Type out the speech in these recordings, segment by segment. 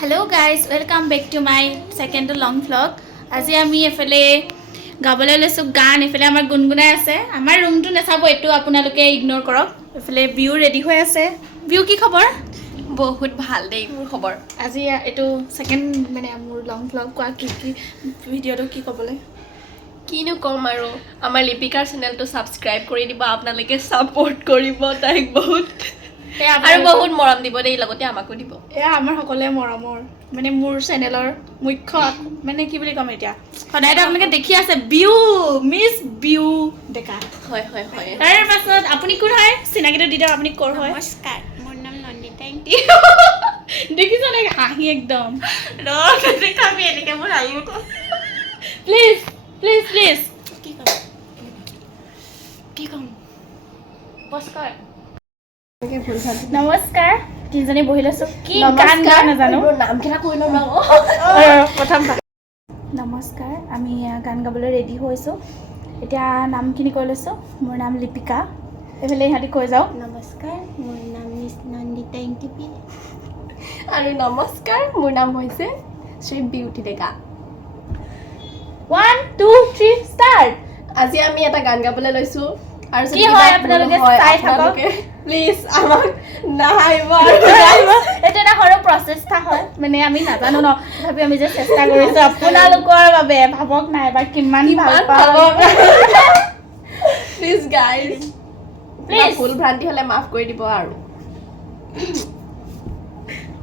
Hello guys, welcome back to my second to long vlog. আজি আমি এফালে গাবলৈ লৈছো গান এফালে আমাৰ গুনগুনাই আছে আমাৰ ৰুমটো নেচাব এটো আপোনালোকে ইগনোৰ কৰক এফালে বিউ ৰেডি হৈ আছে বিউ কি খবৰ বহুত ভাল দেই মোৰ খবৰ আজি এটো সেকেন্ড মানে মোৰ লং ভ্লগ কোৱা কি ভিডিওটো কি কবলে কিনো কম আৰু আমাৰ লিপিকাৰ চেনেলটো সাবস্ক্ৰাইব কৰি দিবা আপোনালোকে সাপোৰ্ট কৰিব তাইক বহুত আৰু বহুত মৰম দিব দেই লগতে আমাকো দিব আমাৰ সকলে মৰমৰ মানে মোৰ চেনেলৰ মুখ্য মানে কি বুলি কম এতিয়া সদায়টো আপোনালোকে দেখি আছে বিউ মিস বিউ ডেকা হয় হয় হয় তাৰ পাছত আপুনি কোন হয় চিনাকিটো দি দিয়ক আপুনি কৰ হয় নমস্কাৰ মোৰ নাম নন্দিতা ইংতি দেখিছ নে হাঁহি একদম দেখাবি এনেকৈ মোৰ হাঁহি উঠে প্লিজ প্লিজ প্লিজ কি ক'ম নমস্কাৰ নমস্কাৰ তিনিজনী বহি লৈছো কি গান গান নাজানো নাম কেইটা কৈ লওঁ প্ৰথম নমস্কাৰ আমি গান গাবলৈ ৰেডি হৈছোঁ এতিয়া নামখিনি কৈ লৈছোঁ মোৰ নাম লিপিকা এইফালে ইহঁতি কৈ যাওক নমস্কাৰ মোৰ নাম মিছ নন্দিতা ইংটিপি আৰু নমস্কাৰ মোৰ নাম হৈছে শ্ৰী বিউটি ডেকা 1 2 3 ষ্টাৰ্ট আজি আমি এটা গান গাবলৈ লৈছো আৰু কি হয় আপোনালোকে চাই থাকক প্লিজ আমাক নাহাইবা এটা এটা সৰু প্ৰচেষ্টা হয় মানে আমি নাজানো ন তথাপি আমি যে চেষ্টা কৰিছোঁ আপোনালোকৰ বাবে ভাবক নাই বা কিমান ভাল পাব প্লিজ গাইজ প্লিজ ভুল ভ্ৰান্তি হলে মাফ কৰি দিব আৰু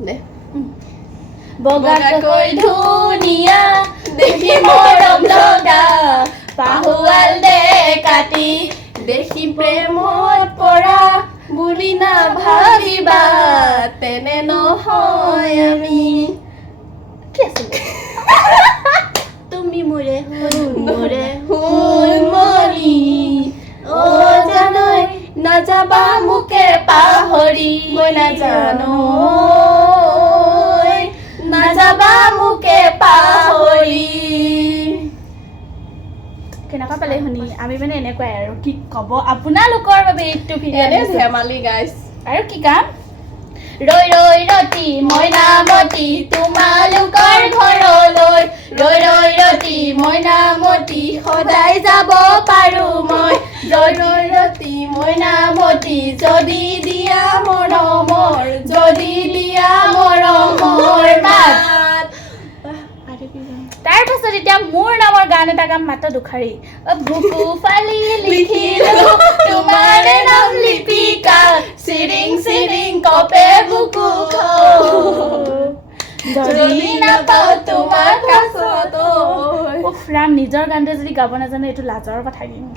দে বগাকৈ ধুনীয়া দেখি মৰম লগা পাহুৱাল দে কাটি দেখি প্ৰেমত পৰা বুলি নাভাবিবা তেনে নহয় আমি কি আছিলে তুমি মোৰে মোৰে সোণমণি অ' জানৈ নাযাবা মোকে পাহৰি মই নাজানো নাযাবা মোকে পাহৰি কেনেকুৱা পালে শুনি আমি মানে এনেকুৱাই আৰু কি ক'ব আপোনালোকৰ বাবে এইটো এনে ভিডিঅ' ধেমালি গাইজ আৰু কি কাম ৰৈ ৰৈ ৰতি মইনামতি তোমালোকৰ ঘৰলৈ ৰৈ ৰৈ ৰতি মইনামতি সদায় যাব পাৰো মই ৰৈ ৰৈ ৰতি মইনামতি যদি দিয়া মৰমৰ যদি দিয়া মৰমৰ মাত তাৰ পাছত এতিয়া মোৰ নামৰ গান এটা গাম মাত্ৰ দুখাৰী বুকু ফালি লিখিলো তোমাৰ নাম লিপিকা চিৰিং চিৰিং কপে বুকু যদি নাপাওঁ তোমাৰ কাষত উফ ৰাম নিজৰ গানটো যদি গাব নাজানো এইটো লাজৰ কথা কিন্তু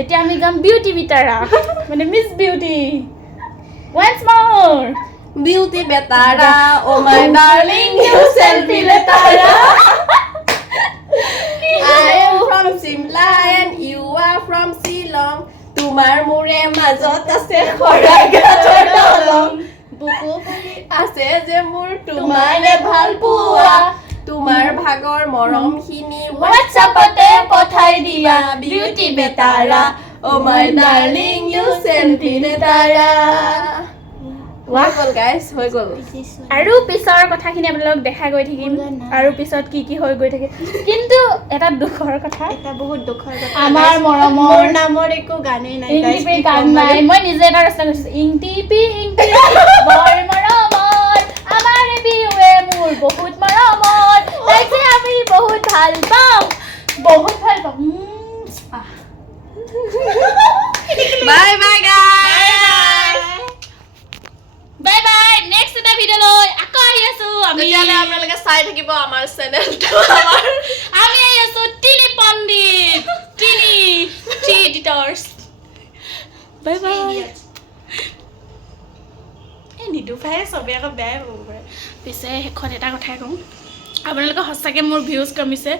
এতিয়া আমি গাম বিউটি বিতাৰা মানে miss beauty once more Beauty Betara, oh my darling, you selfie letara. I am from Simla and you are from Shillong. Tumar mure majot ase khoragator dolong. Buku phali ase je mur tumare bhal pua. Tumar bhagor morom khini WhatsApp-te pothai diya Beauty Betara, oh my darling, you selfie letara. হৈ গ'ল guys হৈ গ'ল আৰু পিছৰ কথাখিনি আপোনালোকক দেখা গৈ থাকিম আৰু পিছত কি কি হৈ গৈ থাকে কিন্তু এটা দুখৰ কথা এটা বহুত দুখৰ কথা আমাৰ মৰমৰ মোৰ নামৰ একো গানেই নাই ইংটিপি গান নাই মই নিজে এটা ৰচনা কৰিছোঁ ইংটিপি বৰ মৰমৰ আমাৰ বিউৱে মোৰ বহুত মৰমৰ তাইক যে আমি বহুত ভাল পাওঁ bye bye guys bye bye next এটা ভিডিঅ' লৈ আকৌ আহি আছো আমি তেতিয়াহ'লে আপোনালোকে চাই থাকিব আমাৰ চেনেলটো আমি আহি আছো টিনি পণ্ডিত টিনি টি এডিটৰ্ছ বাই বাই এই নিদুফাই চবেই আকৌ বেয়াই হ'ব পাৰে পিছে শেষত এটা কথাই কওঁ আপোনালোকে সঁচাকৈ মোৰ ভিউজ কমিছে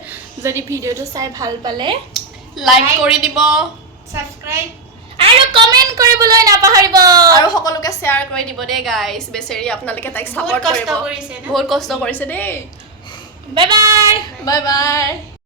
যদি ভিডিঅ'টো চাই ভাল পালে লাইক কৰি দিব ছাবস্ক্ৰাইব আৰু কমেন্ট কৰিবলৈ নাপাহৰিব আৰু সকলোকে শ্বেয়াৰ কৰি দিব দেই গাইজ বেচেৰি আপোনালোকে তাইক বহুত সাপোৰ্ট কষ্ট কৰিব কৰিছে ন? বহুত কষ্ট কৰিছে দেই বাই বাই বাই বাই